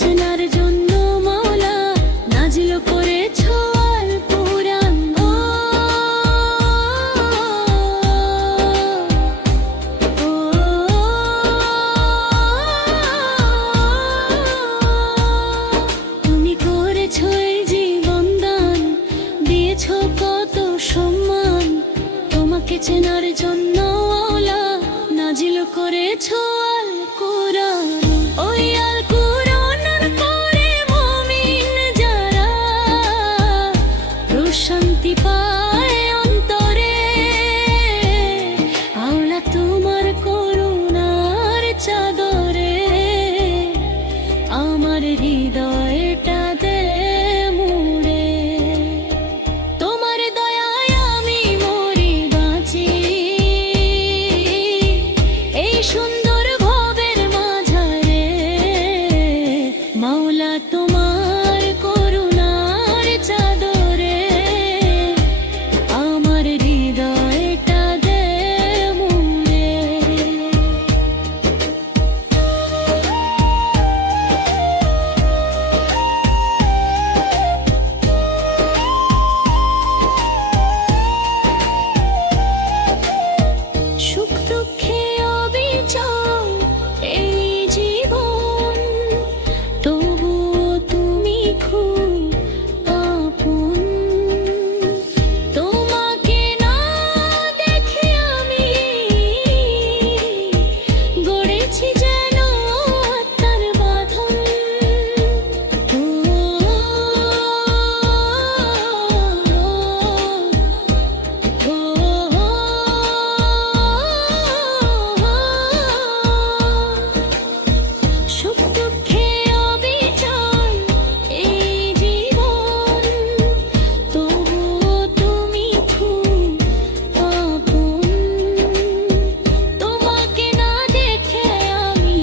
চেনার জন্য মাওলা নাজিল করেছ আল কুরআন। তুমি করেছ এই জীবন দান, দিয়েছ কত সম্মান, তোমাকে চেনার জন্য মাওলা নাজিল করেছ আল কুরআন। ওই আল কুরআনের পড়ে মুমিন যারা প্রশান্তি পায় অন্তরে। আওলা তোমার করুণার চাদরে আমার হৃদয়টা দে মুড়ে। তোমার দয়ায় আমি মরি বাঁচি এই সুন্দর ভবের মাঝারে। মাওলা তোমার করুণার চাদরে আমার হৃদয়টা দে মুড়ে। সুখ দুঃখে অবিচল এই জীবন, তবুও তুমি খুব আপন। তোমাকে না দেখে আমি গড়েছি যেন আত্মার বাঁধন। সুখ দুঃখে অবিচল এই জীবন, তবুও তুমি খুব আপন। তোমাকে না দেখে আমি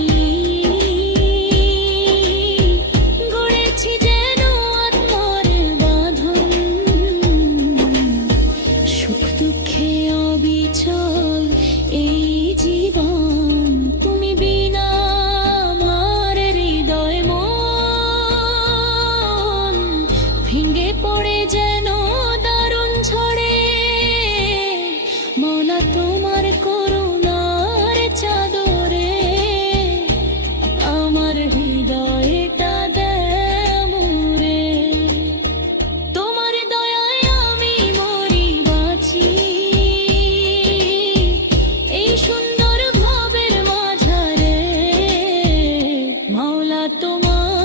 গড়েছি যেন আত্মার বাঁধন। সুখ দুঃখে অবিচল এই জীবন, তুমি বিনা আমার হৃদয় মন ভেঙে পড়ে যেন দারুণ ঝড়ে। মাওলা তোমার করুণার চাদরে আমার হৃদয়টা দে মুড়ে। তোমার দয়ায় আমি মরি বাঁচি এই সুন্দর ভবের মাঝারে। মাওলা তোমার